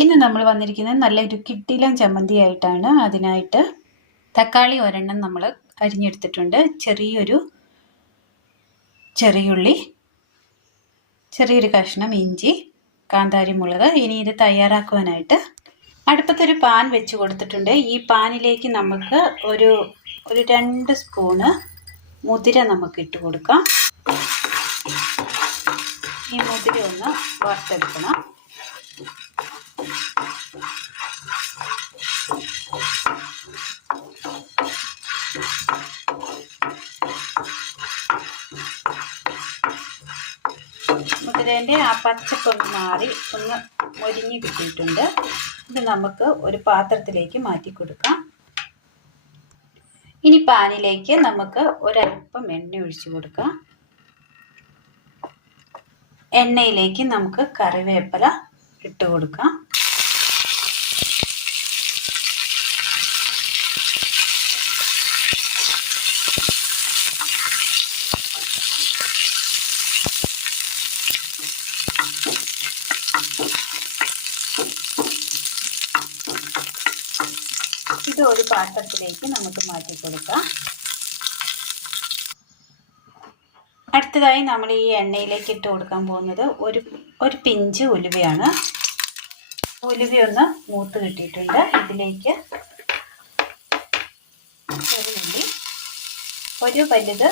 ഇന്ന് നമ്മൾ വന്നിരിക്കുന്നത് നല്ലൊരു കിടിലൻ ചമ്മന്തിയായിട്ടാണ്. അതിനായിട്ട് തക്കാളി ഒരെണ്ണം നമ്മൾ അരിഞ്ഞെടുത്തിട്ടുണ്ട്, ചെറിയുള്ളി, ചെറിയൊരു കഷ്ണം ഇഞ്ചി, കാന്താരി മുളക്. ഇനി ഇത് തയ്യാറാക്കുവാനായിട്ട് അടുപ്പത്തൊരു പാൻ വെച്ച് കൊടുത്തിട്ടുണ്ട്. ഈ പാനിലേക്ക് നമുക്ക് ഒരു 2 സ്പൂണ് മുതിര നമുക്ക് ഇട്ട് കൊടുക്കാം. ഈ മുതിര ഒന്ന് വറുത്തെടുക്കണം. മുതിരേൻ്റെ ആ പച്ചപ്പൊന്ന് മാറി ഒന്ന് മൊരിഞ്ഞ് കിട്ടിയിട്ടുണ്ട്. ഇത് നമുക്ക് ഒരു പാത്രത്തിലേക്ക് മാറ്റി കൊടുക്കാം. ഇനി പാനിലേക്ക് നമുക്ക് ഒരല്പം എണ്ണ ഒഴിച്ചു കൊടുക്കാം. എണ്ണയിലേക്ക് നമുക്ക് കറിവേപ്പില ഇട്ട് കൊടുക്കാം. ഇത് ഒരു പാത്രത്തിലേക്ക് നമുക്ക് മാറ്റി കൊടുക്കാം. അടുത്തതായി നമ്മൾ ഈ എണ്ണയിലേക്ക് ഇട്ട് കൊടുക്കാൻ പോകുന്നത് ഒരു പിഞ്ച് ഉലുവയാണ്. ഉലുവയൊന്ന് മൂത്ത് കിട്ടിയിട്ടുണ്ട്. ഇതിലേക്ക് ചെറിയുള്ളി, ഒരു വലുത്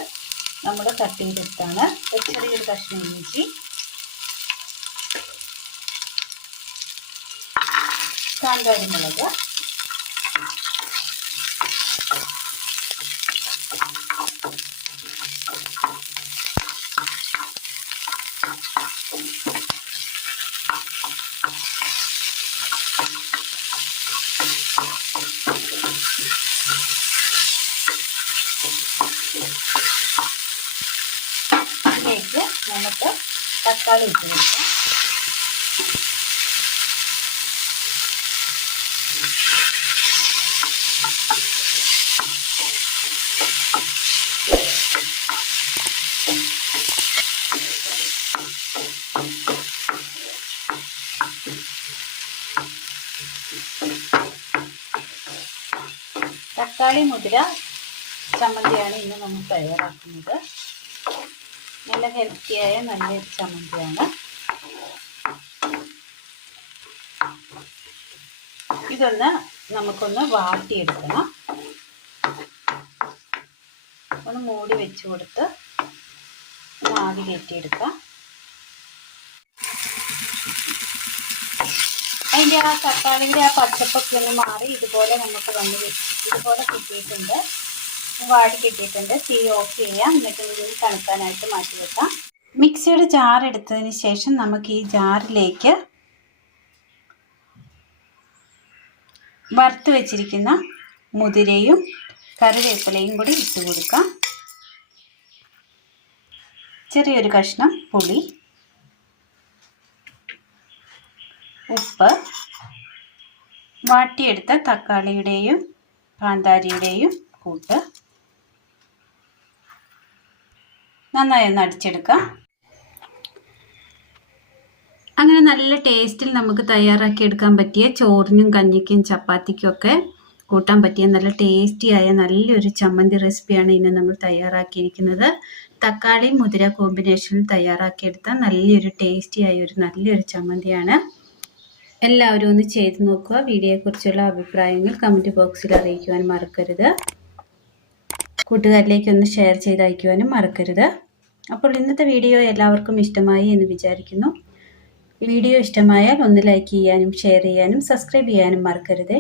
നമ്മൾ കട്ട് ചെയ്തെടുത്താണ്, ചെറിയൊരു കഷ്ണം ഇഞ്ചി, കാന്താരി മുളക്, ഇതിലേക്ക് നമുക്ക് തക്കാളി ഇട്ട് കൊടുക്കാം. തക്കാളി മുതിര ചമ്മന്തിയാണ് ഇന്ന് നമ്മൾ തയ്യാറാക്കുന്നത്. നല്ല ഹെൽത്തിയായ നല്ലൊരു ചമ്മന്തിയാണ്. ഇതൊന്ന് നമുക്കൊന്ന് വാട്ടിയെടുക്കണം. ഒന്ന് മൂടി വെച്ച് കൊടുത്ത് ഒന്ന് ആവി കയറ്റിയെടുക്കാം. അതിൻ്റെ ആ തക്കാളിയുടെ ആ പച്ചപ്പൊക്കെ ഒന്ന് മാറി ഇതുപോലെ നമുക്ക് ഇതുപോലെ കിട്ടിയിട്ടുണ്ട്, വാടി കിട്ടിയിട്ടുണ്ട്. തീ ഓഫ് ചെയ്യാം. എന്നിട്ട് ഇതിന് തണുക്കാനായിട്ട് മാറ്റി വെക്കാം. മിക്സിയുടെ ജാർ എടുത്തതിന് ശേഷം നമുക്ക് ഈ ജാറിലേക്ക് വറുത്ത് വെച്ചിരിക്കുന്ന മുതിരയും കറിവേപ്പിലയും കൂടി ഇട്ട് കൊടുക്കാം. ചെറിയൊരു കഷ്ണം പുളി, ഉപ്പ്, വാട്ടിയെടുത്ത തക്കാളിയുടെയും കാന്താരിയുടെയും കൂട്ട് നന്നായി ഒന്ന് അടിച്ചെടുക്കാം. അങ്ങനെ നല്ല ടേസ്റ്റിൽ നമുക്ക് തയ്യാറാക്കി എടുക്കാൻ പറ്റിയ ചോറിനും കഞ്ഞിക്കും ചപ്പാത്തിക്കും ഒക്കെ കൂട്ടാൻ പറ്റിയ നല്ല ടേസ്റ്റിയായ നല്ലൊരു ചമ്മന്തി റെസിപ്പിയാണ് ഇന്ന് നമ്മൾ തയ്യാറാക്കിയിരിക്കുന്നത്. തക്കാളി മുതിര കോമ്പിനേഷനിൽ തയ്യാറാക്കിയെടുത്ത നല്ലൊരു ടേസ്റ്റിയായ നല്ലൊരു ചമ്മന്തിയാണ്. എല്ലാവരും ഒന്ന് ചെയ്ത് നോക്കുക. വീഡിയോയെക്കുറിച്ചുള്ള അഭിപ്രായങ്ങൾ കമൻറ്റ് ബോക്സിൽ അറിയിക്കുവാൻ മറക്കരുത്. കൂട്ടുകാരിലേക്ക് ഒന്ന് ഷെയർ ചെയ്ത് അയക്കുവാനും മറക്കരുത്. അപ്പോൾ ഇന്നത്തെ വീഡിയോ എല്ലാവർക്കും ഇഷ്ടമായി എന്ന് വിചാരിക്കുന്നു. വീഡിയോ ഇഷ്ടമായാൽ ഒന്ന് ലൈക്ക് ചെയ്യാനും ഷെയർ ചെയ്യാനും സബ്സ്ക്രൈബ് ചെയ്യാനും മറക്കരുത്.